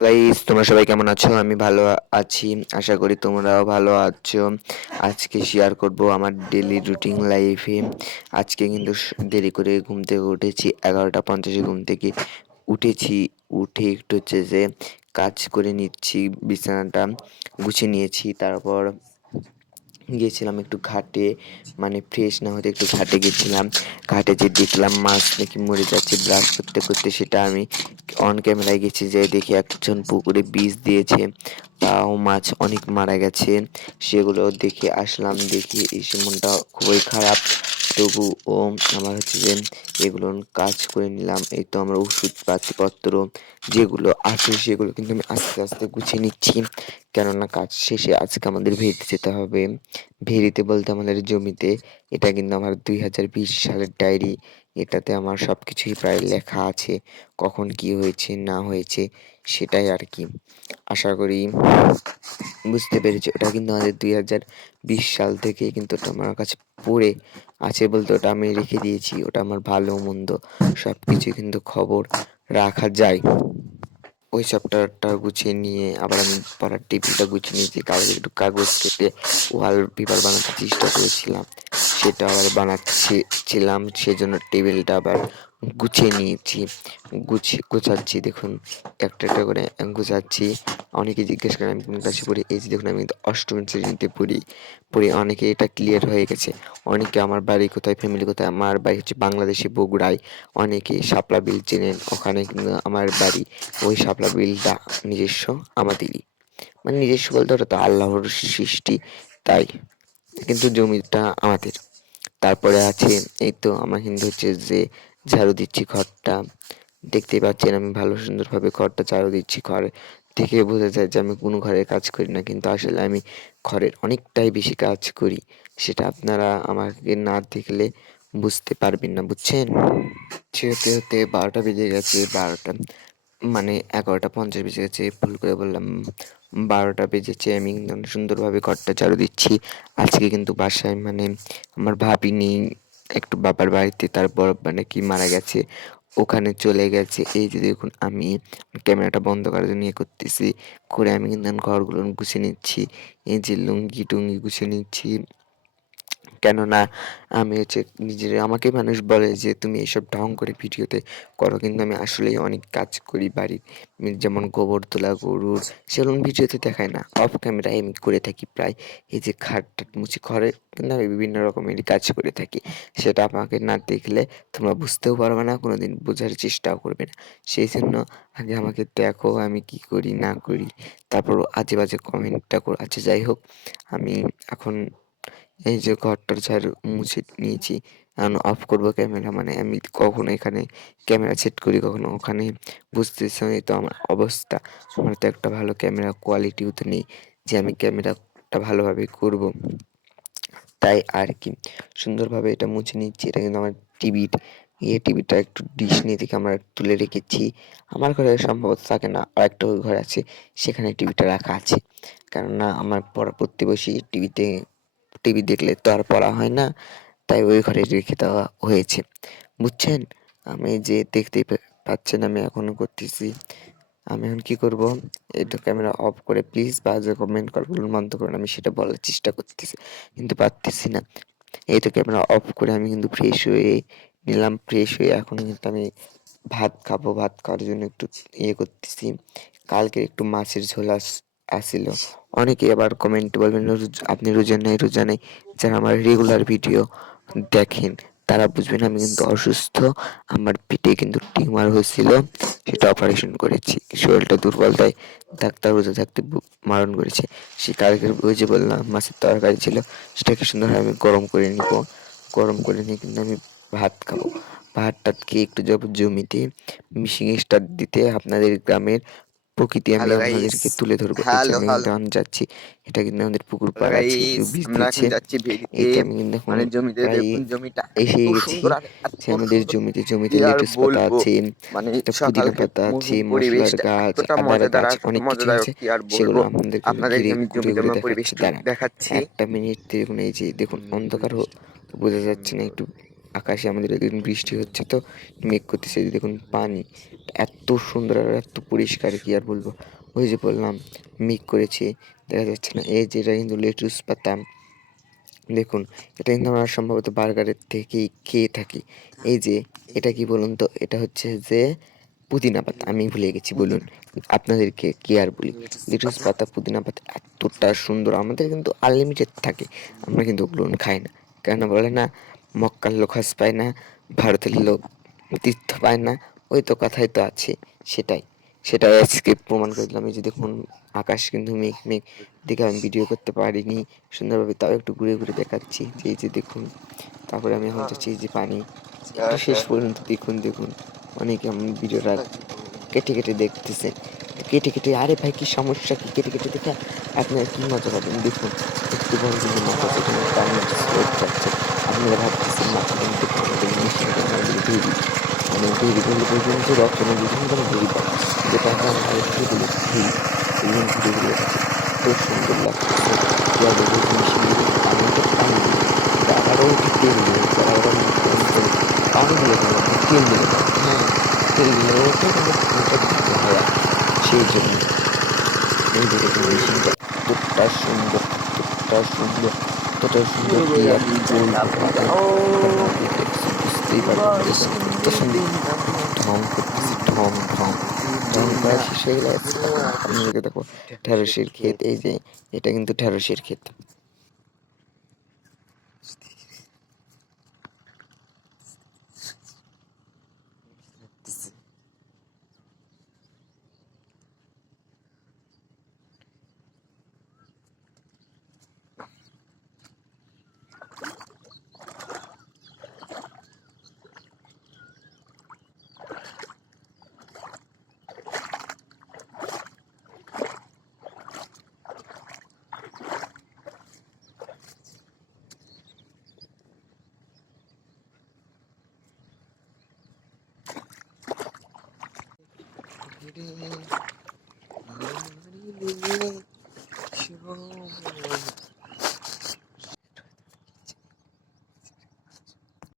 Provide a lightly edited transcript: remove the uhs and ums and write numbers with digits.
Guys, তোমরা সবাই কেমন আছো? আমি ভালো আছি। আশা করি তোমরাও ভালো আছো। আজকে শেয়ার করব আমার ডেলি রুটিন লাইফে। আজকে কিন্তু দেরি করে ঘুম থেকে উঠেছি, 11টা 50-এ ঘুম থেকে উঠেছি। উঠে একটু হচ্ছে যে কাজ করে নিচ্ছি, বিছানাটা গুছিয়ে নিয়েছি। তারপর গিয়েছিলাম একটু ঘাটে, মানে ফ্রেশ না হতে একটু ঘাটে গেছিলাম। ঘাটে যে দেখলাম মাছ নাকি মরে যাচ্ছে, ব্রাশ করতে করতে সেটা আমি অন ক্যামেরায় গেছি, যে দেখি একজন পুকুরে বিষ দিয়েছে, তাও মাছ অনেক মারা গেছে। সেগুলো দেখে আসলাম, দেখি এসে মনটা খুবই খারাপ। তবুও আমার হচ্ছে যে এগুলো কাজ করে নিলাম। এই তো আমার ওষুধ পাতিপত্র যেগুলো আছে সেগুলো কিন্তু আমি আস্তে আস্তে গুছিয়ে নিচ্ছি, কেননা কাজ শেষে আজকে আমাদের ভেড়িতে যেতে হবে। ভেড়িতে বলতে আমাদের জমিতে। এটা কিন্তু আমার 2020 সালের ডায়েরি। এটাতে আমার সবকিছুই প্রায় লেখা আছে, কখন কি হয়েছে না হয়েছে সেটাই আর কি। আশা করি বুঝতে পেরেছি। ওটা কিন্তু আমাদের 2020 সাল থেকে কিন্তু ওটা আমার কাছে পড়ে আছে, বলতে ওটা আমি রেখে দিয়েছি। ওটা আমার ভালো মন্দ সবকিছু কিন্তু খবর রাখা যায়। ওই চ্যাপ্টারটা গুছিয়ে নিয়ে আবার আমি পড়ার টেবিলটা গুছিয়ে নিয়েছি, কাগজে একটু কাগজ কেটে ওয়াল পেপার বানাতে চেষ্টা করেছিলাম, সেটা আবার বানাচ্ছিলাম। সেজন্য টেবিলটা আবার গুছিয়ে নিয়েছি, গোছাচ্ছি। দেখুন একটা একটা করে গোছাচ্ছি। অনেকে জিজ্ঞেস করেন আমি কোন ক্লাসে পড়ি। এই যে দেখুন, আমি কিন্তু অষ্টম শ্রেণীতে পড়ি। অনেকে এটা ক্লিয়ার হয়ে গেছে। অনেকে আমার বাড়ি কোথায়, ফ্যামিলি কোথায়, আমার বাড়ি হচ্ছে বাংলাদেশে বগুড়ায়। অনেকে শাপলা বিল চেনেন, ওখানে কিন্তু আমার বাড়ি। ওই শাপলা বিলটা নিজস্ব আমাদেরই, মানে নিজস্ব বলতে ওটা তো আল্লাহর সৃষ্টি, তাই কিন্তু জমিটা আমাদের। তারপরে আছে এই তো আমার কিন্তু হচ্ছে যে ঝাড়ু দিচ্ছি ঘরটা। দেখতেই পাচ্ছেন আমি ভালো সুন্দরভাবে ঘরটা ঝাড়ু দিচ্ছি। ঘর দেখে বোঝা যায় যে আমি কোনো ঘরের কাজ করি না, কিন্তু আসলে আমি ঘরের অনেকটাই বেশি কাজ করি। সেটা আপনারা আমাকে না দেখলে বুঝতে পারবেন না, বুঝছেন? সে হতে হতে 12টা বেজে গেছে। 12টা মানে 11টা 50 বেজে গেছে, ভুল করে বললাম। 12টা বেজেছে, আমি কিন্তু অনেক সুন্দরভাবে ঘরটা ঝাড়ু দিচ্ছি। আজকে কিন্তু বাসায় মানে আমার ভাবি নেই, একটু বাবার বাড়িতে, তারপর মানে কি মারা গেছে, ওখানে চলে গেছে। এই যে দেখুন আমি ক্যামেরাটা বন্ধ করার জন্য ইয়ে করতেছি, করে আমি কিন্তু এখন ঘরগুলো গুছিয়ে নিচ্ছি। এই যে লুঙ্গি টুঙ্গি গুছিয়ে নিচ্ছি, কেননা আমি হচ্ছে নিজের, আমাকে মানুষ বলে যে তুমি এসব ঢং করে ভিডিওতে করো, কিন্তু আমি আসলেই অনেক কাজ করি বাড়ির। যেমন গোবর তোলা গরুর, সেরকম ভিডিওতে দেখায় না, অফ ক্যামেরায় আমি করে থাকি প্রায়। এই যে খাট টাট মুছি, ঘরে কিন্তু আমি বিভিন্ন রকমের কাজ করে থাকি। সেটা আমাকে না দেখলে তোমরা বুঝতেও পারবে না, কোনোদিন বোঝার চেষ্টাও করবে না। সেই জন্য আগে আমাকে দেখো আমি কি করি না করি, তারপর আজে বাজে কমেন্টটা করো। আচ্ছা যাই হোক, আমি এখন এই যে ঘরটার ঝাড়ু মুছে নিয়েছি, এখন অফ করবো ক্যামেরা। মানে আমি কখনো এখানে ক্যামেরা সেট করি, কখনো ওখানে। বুঝতেছি এই তো আমার অবস্থা। আমার তো একটা ভালো ক্যামেরা কোয়ালিটিও তো নেই যে আমি ক্যামেরাটা ভালোভাবে করব, তাই আর কি। সুন্দরভাবে এটা মুছে নিচ্ছি। এটা কিন্তু আমার টিভির টিভিটা একটু ডিশ নিয়ে থেকে আমরা তুলে রেখেছি। আমার ঘরে সম্ভবত থাকে না, আর একটা ঘর আছে, সেখানে টিভিটা রাখা আছে। কেননা আমার পড়া প্রতিবেশী টিভি দেখলে তো আর পড়া হয় না, তাই ওই ঘরে রেখে দেওয়া হয়েছে, বুঝছেন? আমি যে দেখতেই পাচ্ছেন আমি এখনো করতেছি। আমি এখন কি করব? এই তো ক্যামেরা অফ করে প্লিজ বাজে কমেন্ট করাগুলো বন্ধ করুন, আমি সেটা বলার চেষ্টা করতেছি কিন্তু পারতেছি না। এই তো ক্যামেরা অফ করে আমি কিন্তু ফ্রেশ হয়ে নিলাম। ফ্রেশ হয়ে এখন কিন্তু আমি ভাত খাবো। ভাত খাওয়ার জন্য একটু ইয়ে করতেছি। কালকে একটু মাছের ঝোল আসিল। অনেকে আবার কমেন্ট বলবেন আপনি রোজা নাই রোজা নাই। যারা আমার রেগুলার ভিডিও দেখেন তারা বুঝবেন আমি কিন্তু অসুস্থ। আমার পেটে কিন্তু টিউমার হয়েছিল, সেটা অপারেশন করেছি। শরীরটা দুর্বল, তাই ডাক্তার রোজা থাকতে মারণ করেছে। সে কালকে ওই যে বললাম মাছের তরকারি ছিল, সেটাকে সুন্দরভাবে আমি গরম করে নিব। গরম করে নিয়ে কিন্তু আমি ভাত খাবো। ভাত টাত খেয়ে একটু যাবো জমিতে মিশিং স্টার দিতে। আপনাদের গ্রামের প্রকৃতি আমি হ্যালো গাইস। আপনাদেরকে তুলে ধরবো। এই যে হ্যালো আমি কিন্তু হ্যালো এখন যাচ্ছি, এটা কিন্তু আমাদের পুকুর হ্যালো পাড় আছে, কেউ গাইস, বীজ আমরা এখন দিচ্ছে। যাচ্ছি এই ভেড়িতে। তো আমি কিন্তু এখন মানে জমিতে প্রায় দেখুন, জমিটা এসে এত গেছি। সুন্দর আর এত সে আমাদের সুন্দর জমিতে কি আর লেটুস পাতা বলবো। আছে, মানে একটা পুদিনা সকালকে পাতা আছে, মশলার পরিবেশটা গাছ, এতটা আদার মজাদার গাছ, আর এত অনেক কিছু মজাদায়ক আছে। কি আর সেগুলো বলবো। আপনাদেরকে আপনাদেরকে ঘিরে আমি ঘুরে জমি ঘুরে জমা দেখাচ্ছি, পরিবেশটা দাঁড়ান দেখাচ্ছি। 1 মিনিট। দেখুন এই যে দেখুন অন্ধকারও বোঝা যাচ্ছে না, একটু আকাশে আমাদের এদিন বৃষ্টি হচ্ছে তো মেঘ করতেছে। এই যে দেখুন পানি, এত সুন্দর আর এত পরিষ্কার কি আর বলবো। ওই যে বললাম মিক করেছি, দেখা যাচ্ছে না? এই যে এটা কিন্তু লেটুস পাতা, দেখুন এটা কিন্তু আমরা সম্ভবত বার্গারের থেকেই খেয়ে থাকি। এই যে এটা কি বলুন তো, এটা হচ্ছে যে পুদিনা পাতা, আমি ভুলে গেছি, বলুন আপনাদেরকে কি আর বলি। লেটুস পাতা, পুদিনা পাতা এতটা সুন্দর, আমাদের কিন্তু আনলিমিটেড থাকে, আমরা কিন্তু ওগুলো খাই না। কেন বলে না, মক্কার লোক হজ পায় না, ভারতের লোক তীর্থ পায় না, ওই তো কথাই তো আছে। সেটাই সেটাই আজকে প্রমাণ করে দিলাম। এই যে দেখুন আকাশ কিন্তু মেঘ মেঘ, দেখে আমি ভিডিও করতে পারিনি সুন্দরভাবে, তাও একটু ঘুরে ঘুরে দেখাচ্ছি যে এই যে দেখুন। তারপরে আমি এখন যাচ্ছি এই যে পানি, একটু শেষ পর্যন্ত দেখুন দেখুন। অনেকে আমার ভিডিওটা কেটে কেটে দেখতেছে, কেটে কেটে, আরে ভাই কি সমস্যা, কি কেটে কেটে দেখে আপনারা কি মজা পাবেন দেখুন। একটু পরে কিন্তু মাথা যেখানে পানি স্রোত যাচ্ছে, আপনারা ভাবতেছেন মাথা কিন্তু আমাদের মেশিনটা আমাদের ভেরি, মানে ভেরি বললে বুঝবেন যে রচনা বুঝবেন কেন ভেরি বল, যেটা আমরা আরেকটু বলি ভেরি, এবং ঘুরে ঘুরে যাচ্ছে, এত সুন্দর লাগতেছে। কি আর বলবো, যে মেশিনটা কিন্তু পানি তো পানি দিল, এটা আবারও ওঠে তেল দিল, যারা আবার মনে করেন যে পানি দিলে কেন আপনি তেল দিলে কেন, হ্যাঁ তেল দিলে ওঠে, কিন্তু পানিটা দিতে হয় আর কি, সেই জন্য। এই যে দেখুন মেশিনটা এতটা সুন্দর, এতটা সুন্দর, এতটা সুন্দর কি আর বলবো আপনাদের, একবার না দেখলে কিছু বুঝতেই পারবেন না। দেখুন কত সুন্দর ঢং করতেছে, ঢং ঢং ঢং করা শেষ হয়ে গেলে এখন আপনাদেরকে দেখো ঢেঁড়সের ক্ষেত। এই যে এটা কিন্তু ঢেঁড়সের ক্ষেত।